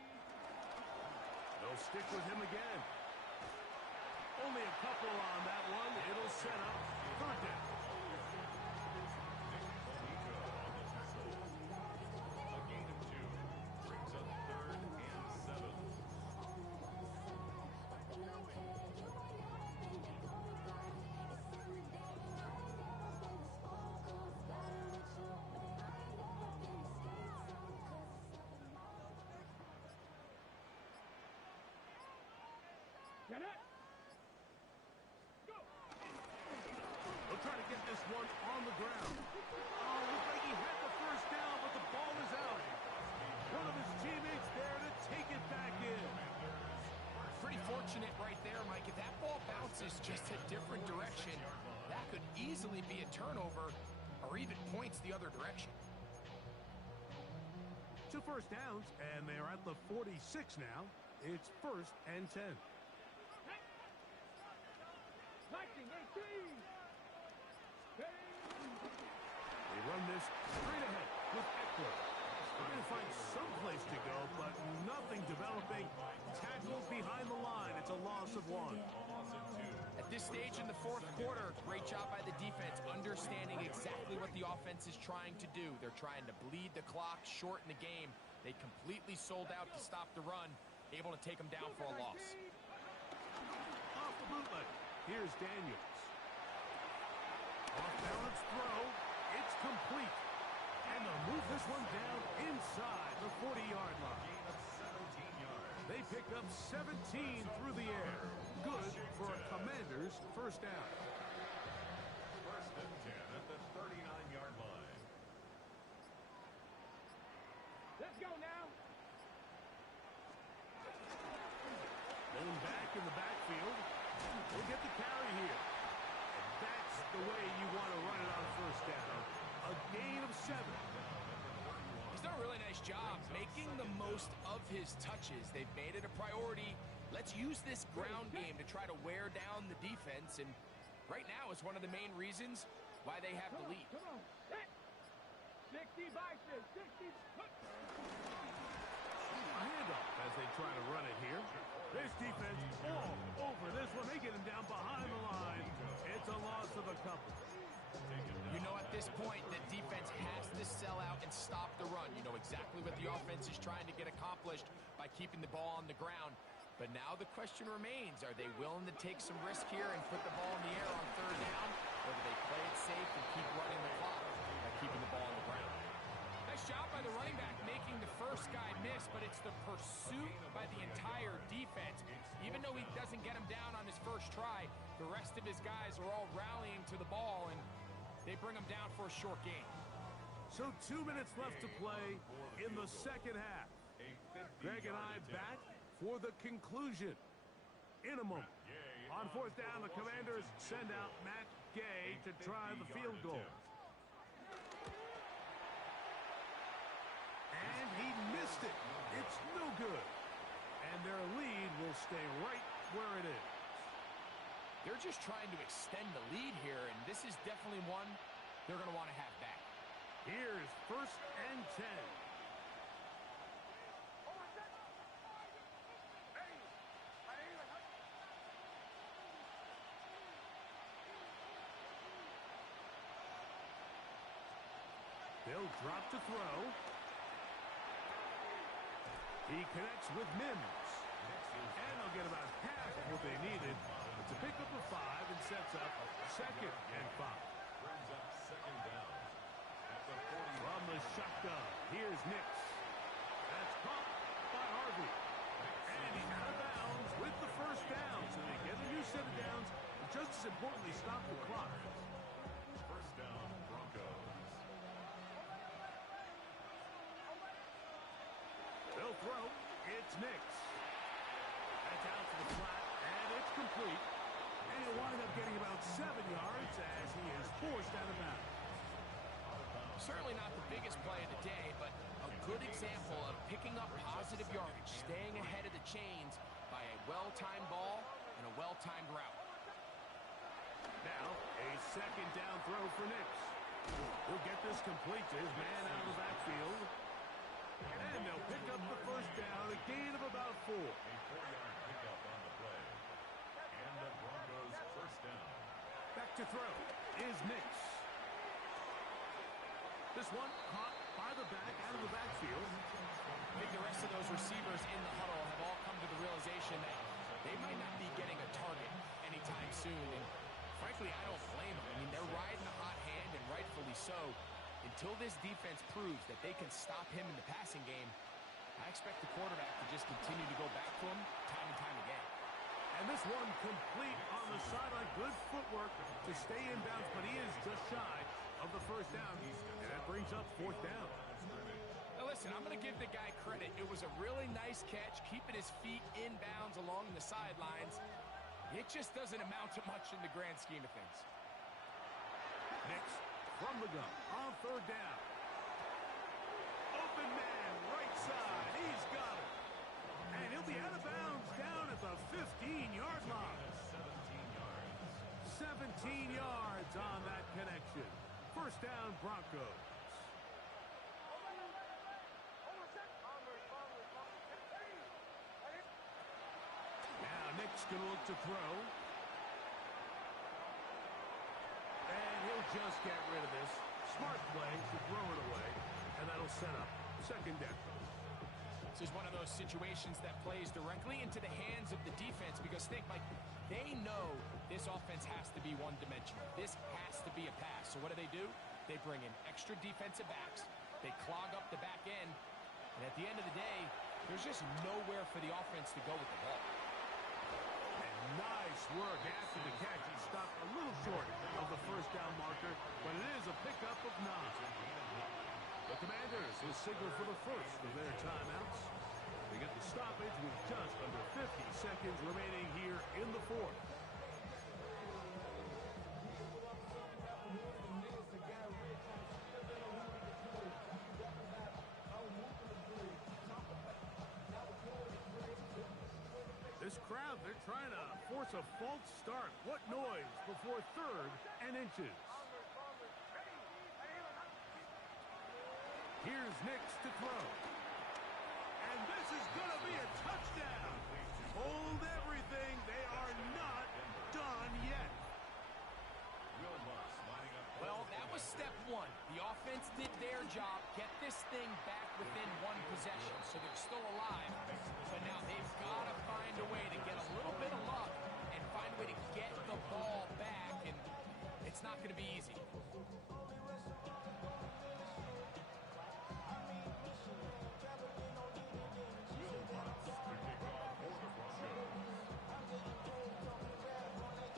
They'll stick with him again. Only a couple on that one. It'll set up 3rd down. A gain of 2 brings up 3rd and 7. Get it. Go. They'll try to get this one on the ground. Oh, looks like he had the 1st down, but the ball is out. One of his teammates there to take it back in. Pretty fortunate right there, Mike. If that ball bounces just a different direction, that could easily be a turnover or even points the other direction. 2 first downs, and they're at the 46 now. It's 1st and 10. 1918. They run this straight ahead with Eckler. Trying to find some place to go, but nothing developing. Tackled behind the line. It's a loss of 1. At this stage in the 4th quarter, great job by the defense, understanding exactly what the offense is trying to do. They're trying to bleed the clock, shorten the game. They completely sold out to stop the run, able to take them down for a loss. Off the bootleg. Here's Daniels. Off-balance throw. It's complete. And they'll move this one down inside the 40-yard line. Gain of 17 yards. They pick up 17 through the air. Good for a Commander's 1st down. 1st and 10 at the 39-yard line. Let's go now. Going back in the backfield. We'll get the carry here. And that's the way you want to run it on 1st down. A gain of 7. He's done a really nice job making the most of his touches. They've made it a priority. Let's use this ground game to try to wear down the defense, and right now is one of the main reasons why they have the lead. Come on. Hit. 60 bison. 60. A handoff as they try to run it here. This defense all over this one. They get him down behind the line. It's a loss of a couple. You know, at this point, the defense has to sell out and stop the run. You know exactly what the offense is trying to get accomplished by keeping the ball on the ground. But now the question remains, are they willing to take some risk here and put the ball in the air on 3rd down? Or do they play it safe and keep running the clock by keeping the ball on the ground? Nice job by the running back making the 1st guy miss, but it's the pursuit by the entire defense. Even though he doesn't get him down on his 1st try, the rest of his guys are all rallying to the ball, and they bring him down for a short gain. So 2 minutes left to play in the 2nd half. Greg and I back for the conclusion in a moment. On 4th down, the Commanders send out Matt Gay to try the field goal. And he missed it. It's no good. And their lead will stay right where it is. They're just trying to extend the lead here, and this is definitely one they're going to want to have back. Here's 1st and 10. They'll drop to throw. He connects with Mims. And they'll get about half of what they needed. It's a pickup of 5 and sets up 2nd and 5. Brings up 2nd down at the 40. From the shotgun, here's Nix. That's caught by Harvey. And he's out of bounds with the 1st down. So they get a new set of downs, but just as importantly, stop the clock. 1st down, Broncos. They'll throw. It's Nix. And biggest play of the day, but a good example of picking up positive yardage, staying ahead of the chains by a well-timed ball and a well-timed route. Now, a second down throw for Nix. He'll get this complete to his man out of the backfield. And they'll pick up the first down, a gain of about 4. A 4-yard pickup on the play. And the Broncos first down. Back to throw is Nix. This one caught by the back out of the backfield. I think the rest of those receivers in the huddle have all come to the realization that they might not be getting a target anytime soon. And frankly, I don't blame them. I mean, they're riding a hot hand, and rightfully so. Until this defense proves that they can stop him in the passing game, I expect the quarterback to just continue to go back to him time and time again. And this one complete on the sideline. Good footwork to stay in bounds, but he is just shy of the first down. And that brings up 4th down. Now listen, I'm going to give the guy credit. It was a really nice catch, keeping his feet in bounds along the sidelines. It just doesn't amount to much in the grand scheme of things. Next, from the gun, on 3rd down. Open man, right side. He's got it. And he'll be out of bounds down at the 15-yard line. 17 yards on that connection. First down, Broncos. Now Nick's going to look to throw. And he'll just get rid of this. Smart play to throw it away. And that'll set up 2nd down. This is one of those situations that plays directly into the hands of the defense because think, Mike, they know this offense has to be one-dimensional. This has to be a pass. So what do? They bring in extra defensive backs. They clog up the back end. And at the end of the day, there's just nowhere for the offense to go with the ball. And nice work after the catch. He stopped a little short of the first down marker, but it is a pickup of 9. The Commanders will signal for the first of their timeouts. They get the stoppage with just under 50 seconds remaining here in the 4th. This crowd, they're trying to force a false start. What noise before 3rd and inches. Here's Nix to throw. And this is going to be a touchdown. Hold everything. They are not done yet. Well, that was step 1. The offense did their job, get this thing back within 1 possession, so they're still alive. But now they've got to find a way to get a little bit of luck and find a way to get the ball back, and it's not going to be easy.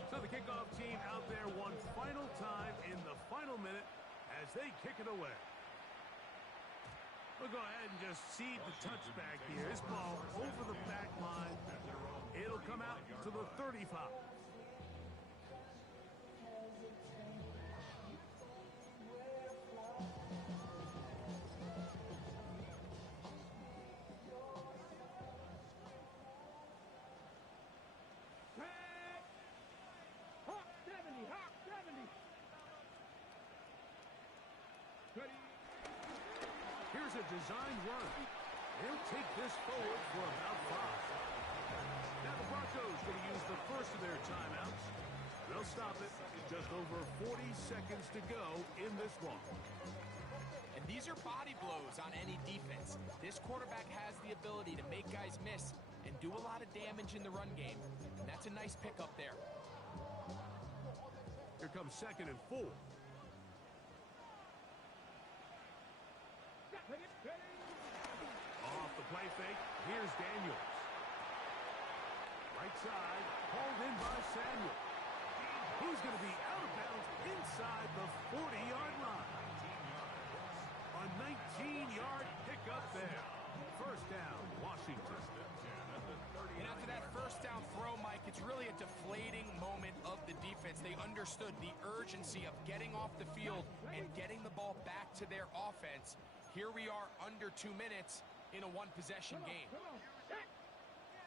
So the kickoff team out there one final time in the final minute as they kick it away. We'll go ahead and just seed the touchback here. This ball over the back line. It'll come out to the 35. Here's a designed run. He'll take this forward for about 5. Now the Broncos going to use the first of their timeouts. They'll stop it with just over 40 seconds to go in this one. And these are body blows on any defense. This quarterback has the ability to make guys miss and do a lot of damage in the run game. And that's a nice pickup there. Here comes 2nd and 4. Off the play fake, here's Daniels. Right side, hauled in by Samuel. Who's going to be out of bounds inside the 40-yard line? A 19-yard pickup there. First down, Washington. And after that first down throw, Mike, it's really a deflating moment of the defense. They understood the urgency of getting off the field and getting the ball back to their offense. Here we are under 2 minutes in a one-possession game. Come on. Set.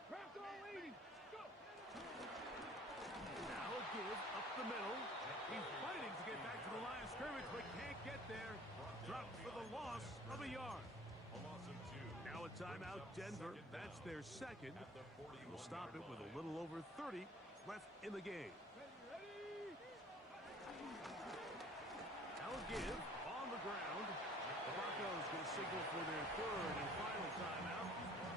Craft all 80. Go. Now a give up the middle. He's fighting to get back to the line of scrimmage, but can't get there. Dropped for the loss of a yard. A loss of 2. Now a timeout, Denver. That's their second. We'll stop it with a little over 30 left in the game. Ready. Now a give on the ground. The Broncos going to signal for their third and final timeout,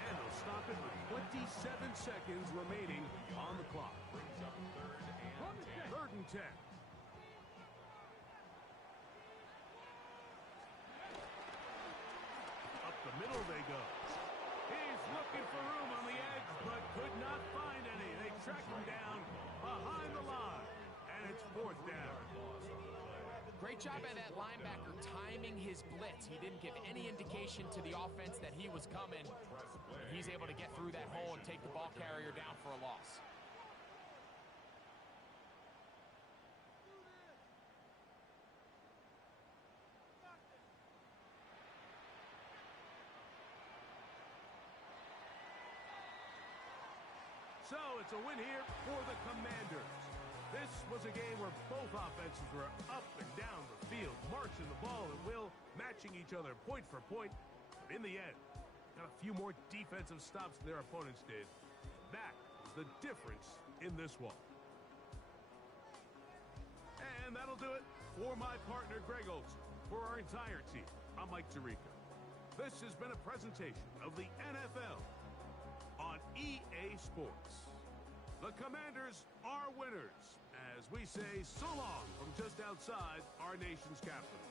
and they'll stop it with 27 seconds remaining on the clock. Brings up 3rd and 10. 3rd and 10. Up the middle they go. He's looking for room on the edge, but could not find any. They track him down behind the line, and it's 4th down. Great job by that linebacker timing his blitz. He didn't give any indication to the offense that he was coming. And he's able to get through that hole and take the ball carrier down for a loss. So it's a win here for the Commanders. This was a game where both offenses were up and down the field, marching the ball at will, matching each other point for point. But in the end, got a few more defensive stops than their opponents did. That is the difference in this one. And that'll do it for my partner, Greg Olson. For our entire team, I'm Mike Tirico. This has been a presentation of the NFL on EA Sports. The Commanders are winners, as we say so long from just outside our nation's capital.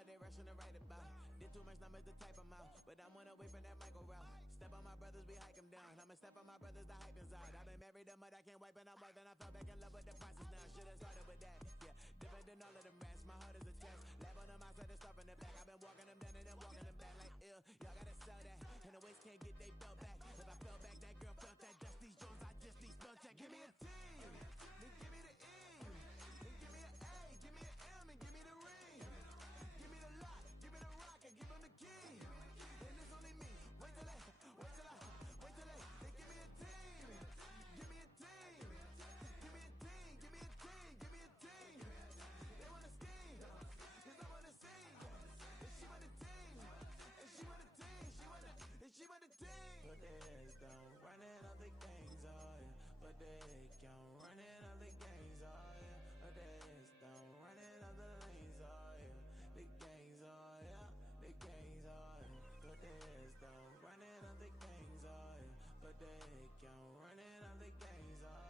what they rushing to write about. Did too much numbers to type them out, but I'm one away from that micro route. Step on my brothers, we hike them down. I'ma step on my brothers, the hype inside. I've been married to mud, I can't wipe it out more than I fell back in love with the process now. Should've started with that, yeah. Different than all of them rats, my heart is a test. Lab on them outside, and stuff in the back. I've been walking them down and then walking them back like ill. Y'all gotta sell that, and the waist can't get they bill